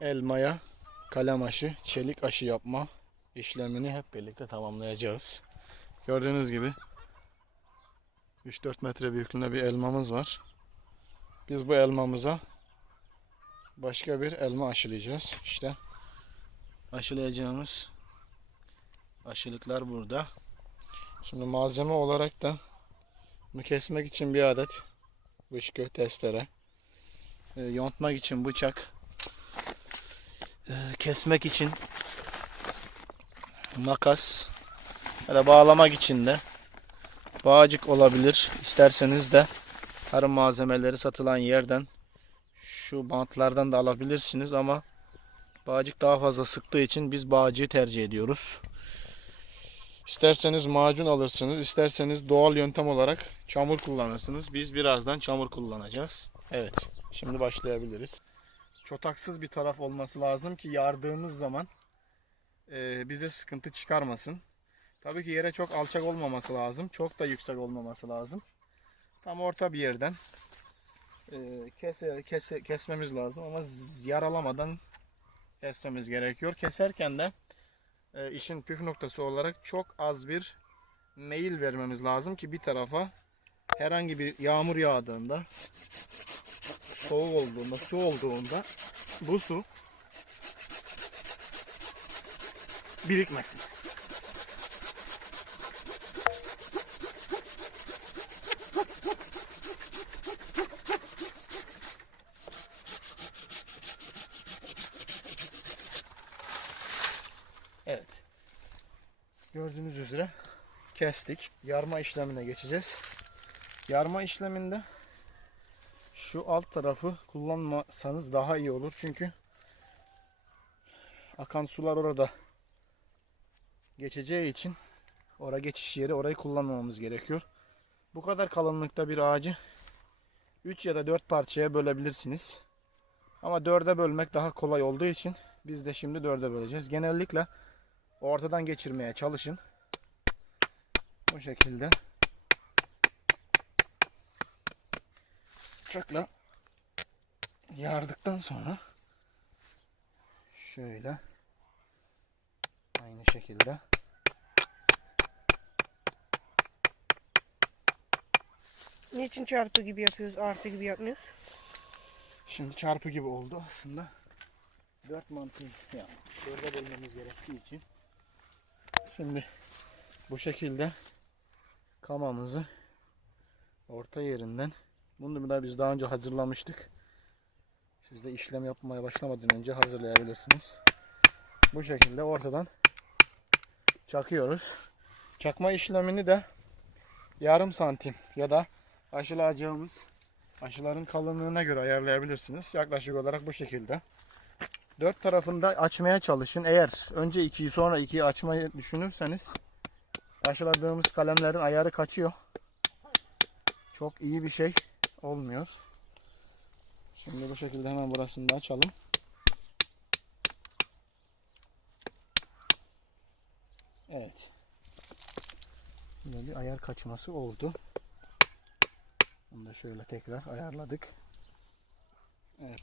elmaya kalem aşı, çelik aşı yapma işlemini hep birlikte tamamlayacağız. Gördüğünüz gibi 3-4 metre büyüklüğünde bir elmamız var. Biz bu elmamıza başka bir elma aşılayacağız. İşte aşılayacağımız aşılıklar burada. Şimdi malzeme olarak da bunu kesmek için bir adet bışkı testere, e, yontmak için bıçak, kesmek için makas ya da bağlamak için de bağcık olabilir. İsterseniz de tarım malzemeleri satılan yerden şu bantlardan da alabilirsiniz ama bağcık daha fazla sıktığı için biz bağcığı tercih ediyoruz. İsterseniz macun alırsınız, isterseniz doğal yöntem olarak çamur kullanırsınız. Biz birazdan çamur kullanacağız. Evet, şimdi başlayabiliriz. Çotaksız bir taraf olması lazım ki yardığımız zaman e, bize sıkıntı çıkarmasın. Tabii ki yere çok alçak olmaması lazım, çok da yüksek olmaması lazım. Tam orta bir yerden e, kese, kese, kesmemiz lazım ama yaralamadan kesmemiz gerekiyor. Keserken de e, işin püf noktası olarak çok az bir meyil vermemiz lazım ki bir tarafa herhangi bir yağmur yağdığında soğuk olduğunda, su olduğunda bu su birikmesin. Evet. Gördüğünüz üzere kestik. Yarma işlemine geçeceğiz. Yarma işleminde şu alt tarafı kullanmasanız daha iyi olur. Çünkü akan sular orada geçeceği için oraya geçiş yeri orayı kullanmamamız gerekiyor. Bu kadar kalınlıkta bir ağacı 3 ya da 4 parçaya bölebilirsiniz. Ama 4'e bölmek daha kolay olduğu için biz de şimdi 4'e böleceğiz. Genellikle ortadan geçirmeye çalışın. Bu şekilde. Bıçakla yardıktan sonra şöyle aynı şekilde Niçin çarpı gibi yapıyoruz, artı gibi yapmıyoruz? şimdi çarpı gibi oldu aslında. 4 mantığı yani 4'e bölmemiz gerektiği için şimdi bu şekilde kamamızı orta yerinden bunu da biz daha önce hazırlamıştık. Siz de işlem yapmaya başlamadan önce hazırlayabilirsiniz. Bu şekilde ortadan çakıyoruz. Çakma işlemini de yarım santim ya da aşılayacağımız aşıların kalınlığına göre ayarlayabilirsiniz. Yaklaşık olarak bu şekilde. Dört tarafında açmaya çalışın. Eğer önce ikiyi sonra ikiyi açmayı düşünürseniz aşıladığımız kalemlerin ayarı kaçıyor. Çok iyi bir şey olmuyor. Şimdi bu şekilde hemen burasını da açalım. Evet. Yine bir ayar kaçması oldu. Bunu da şöyle tekrar ayarladık. Evet.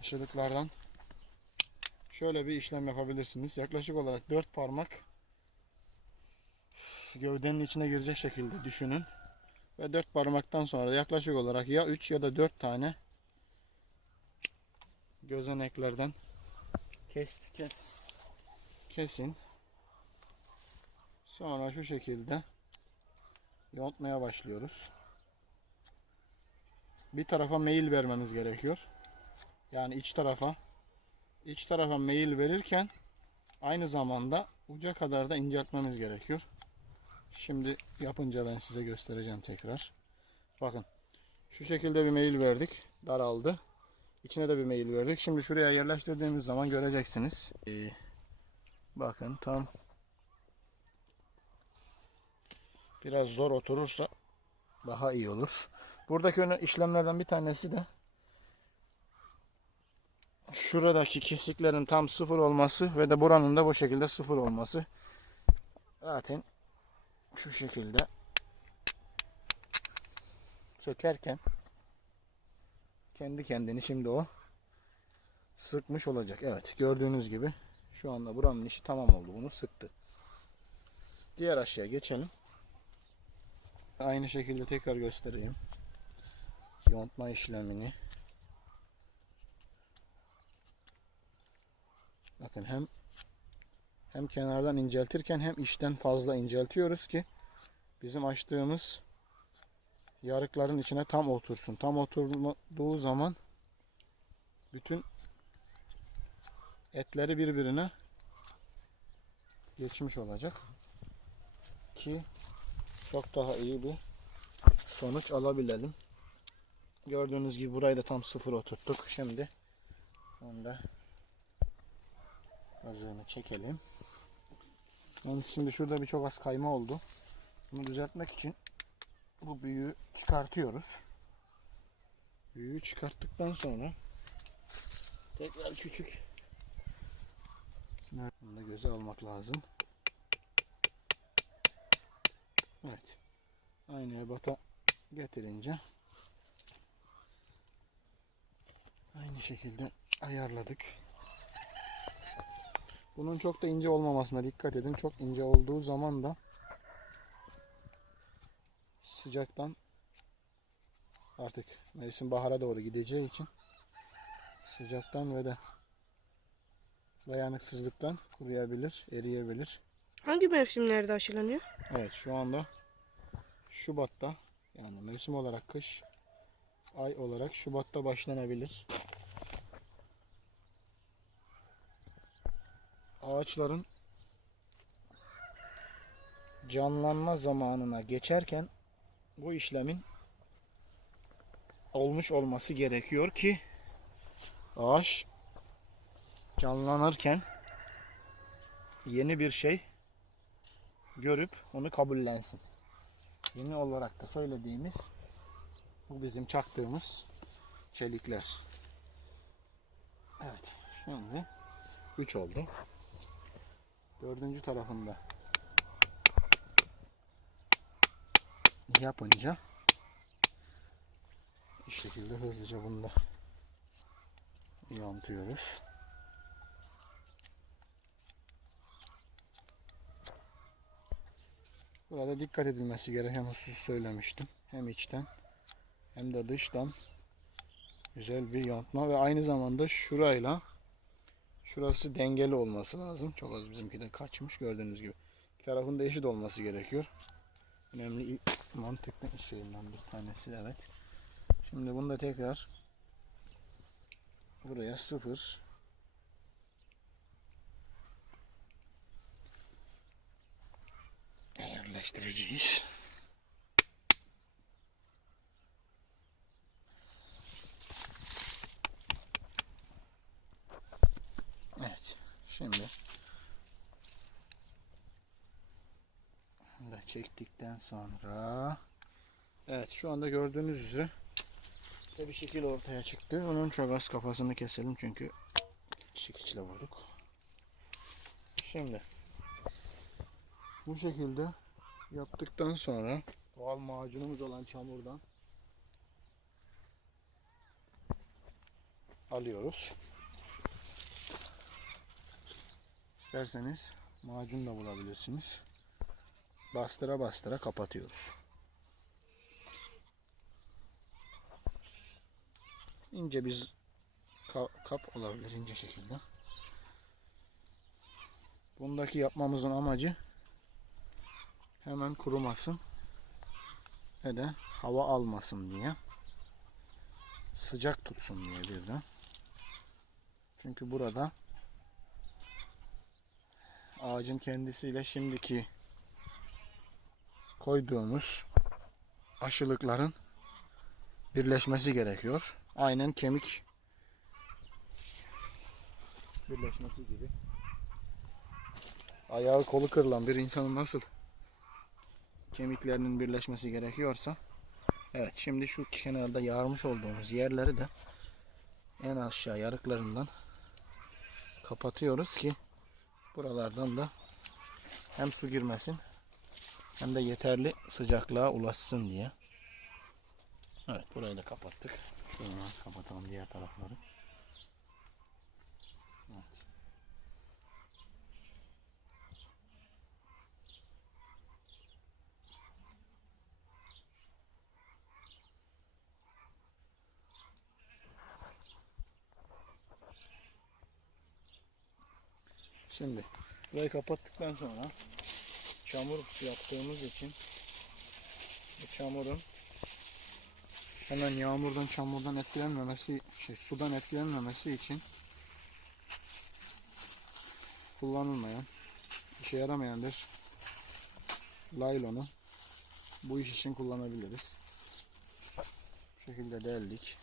Aşılıklardan şöyle bir işlem yapabilirsiniz. Yaklaşık olarak 4 parmak gövdenin içine girecek şekilde düşünün. Ve 4 parmaktan sonra yaklaşık olarak ya 3 ya da 4 tane gözeneklerden kes, kes, kesin. Sonra şu şekilde yontmaya başlıyoruz. Bir tarafa meyil vermemiz gerekiyor. Yani iç tarafa iç tarafa meyil verirken aynı zamanda uca kadar da inceltmemiz gerekiyor. Şimdi yapınca ben size göstereceğim tekrar. Bakın. Şu şekilde bir meyil verdik. Daraldı. İçine de bir meyil verdik. Şimdi şuraya yerleştirdiğimiz zaman göreceksiniz. Ee, bakın tam biraz zor oturursa daha iyi olur. Buradaki işlemlerden bir tanesi de şuradaki kesiklerin tam sıfır olması ve de buranın da bu şekilde sıfır olması. Zaten şu şekilde sökerken kendi kendini şimdi o sıkmış olacak. Evet gördüğünüz gibi şu anda buranın işi tamam oldu. Bunu sıktı. Diğer aşağıya geçelim. Aynı şekilde tekrar göstereyim. Yontma işlemini. Bakın hem hem kenardan inceltirken hem içten fazla inceltiyoruz ki bizim açtığımız yarıkların içine tam otursun. Tam oturduğu zaman bütün etleri birbirine geçmiş olacak ki çok daha iyi bir sonuç alabilelim. Gördüğünüz gibi burayı da tam sıfır oturttuk. Şimdi onu da Gazını çekelim. Yani şimdi şurada bir çok az kayma oldu. Bunu düzeltmek için bu büyüğü çıkartıyoruz. Büyüğü çıkarttıktan sonra tekrar küçük bunu da göze almak lazım. Evet. Aynı ebata getirince aynı şekilde ayarladık. Bunun çok da ince olmamasına dikkat edin. Çok ince olduğu zaman da sıcaktan artık mevsim bahara doğru gideceği için sıcaktan ve de dayanıksızlıktan kuruyabilir, eriyebilir. Hangi mevsimlerde aşılanıyor? Evet şu anda Şubat'ta yani mevsim olarak kış ay olarak Şubat'ta başlanabilir. Ağaçların canlanma zamanına geçerken bu işlemin olmuş olması gerekiyor ki ağaç canlanırken yeni bir şey görüp onu kabullensin. Yeni olarak da söylediğimiz bu bizim çaktığımız çelikler. Evet. Şimdi 3 oldu. Dördüncü tarafında yapınca bir şekilde hızlıca bunu da yontıyoruz. Burada dikkat edilmesi gereken husus söylemiştim. Hem içten hem de dıştan güzel bir yontma ve aynı zamanda şurayla şurası dengeli olması lazım. Çok az bizimki de kaçmış gördüğünüz gibi. İki tarafın da eşit olması gerekiyor. Önemli mantıklı şeyinden bir tanesi evet. Şimdi bunu da tekrar buraya sıfır yerleştireceğiz. Evet. Şimdi da çektikten sonra Evet şu anda gördüğünüz üzere bir şekil ortaya çıktı. Onun çok az kafasını keselim çünkü çekiçle vurduk. Şimdi bu şekilde yaptıktan sonra doğal macunumuz olan çamurdan alıyoruz. İsterseniz macun da bulabilirsiniz. Bastıra bastıra kapatıyoruz. İnce bir ka- kap olabilir ince şekilde. Bundaki yapmamızın amacı hemen kurumasın ve de hava almasın diye sıcak tutsun diye bir de çünkü burada ağacın kendisiyle şimdiki koyduğumuz aşılıkların birleşmesi gerekiyor. Aynen kemik birleşmesi gibi. Ayağı kolu kırılan bir insanın nasıl kemiklerinin birleşmesi gerekiyorsa Evet şimdi şu kenarda yarmış olduğumuz yerleri de en aşağı yarıklarından kapatıyoruz ki buralardan da hem su girmesin hem de yeterli sıcaklığa ulaşsın diye. Evet burayı da kapattık. Şunu kapatalım diğer tarafları. Şimdi burayı kapattıktan sonra çamur yaptığımız için bu çamurun hemen yağmurdan çamurdan etkilenmemesi şey sudan etkilenmemesi için kullanılmayan işe yaramayan bir laylonu bu iş için kullanabiliriz. Bu şekilde deldik.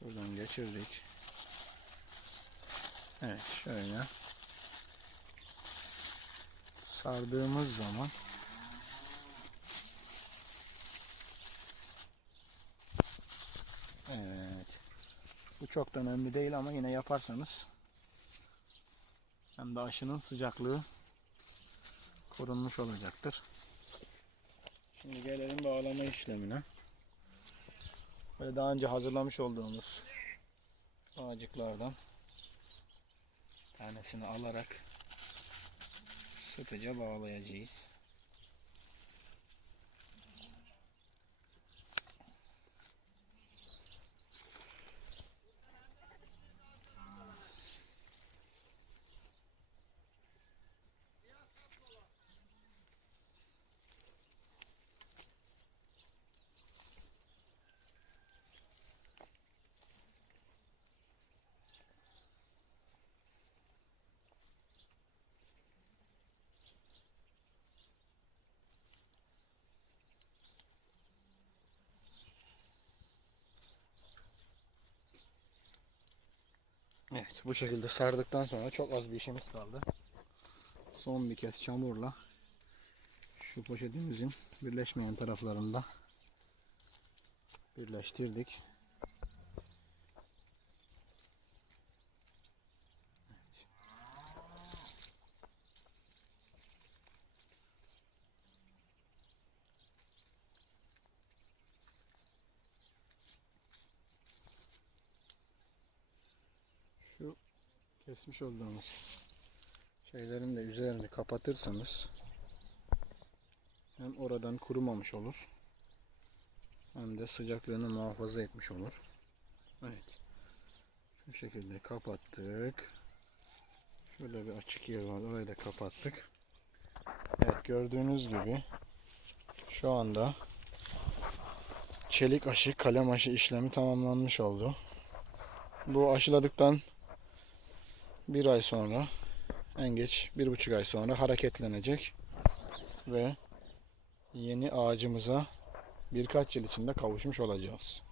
Buradan geçirdik. Evet şöyle sardığımız zaman Evet. Bu çok da önemli değil ama yine yaparsanız hem de aşının sıcaklığı korunmuş olacaktır. Şimdi gelelim bağlama işlemine. Böyle daha önce hazırlamış olduğumuz ağacıklardan tanesini alarak sıkıca bağlayacağız. Evet bu şekilde sardıktan sonra çok az bir işimiz kaldı. Son bir kez çamurla şu poşetimizin birleşmeyen taraflarında birleştirdik. Şu kesmiş olduğumuz şeylerin de üzerini kapatırsanız hem oradan kurumamış olur hem de sıcaklığını muhafaza etmiş olur. Evet. Şu şekilde kapattık. Şöyle bir açık yer var. Orayı da kapattık. Evet gördüğünüz gibi şu anda çelik aşı, kalem aşı işlemi tamamlanmış oldu. Bu aşıladıktan bir ay sonra en geç bir buçuk ay sonra hareketlenecek ve yeni ağacımıza birkaç yıl içinde kavuşmuş olacağız.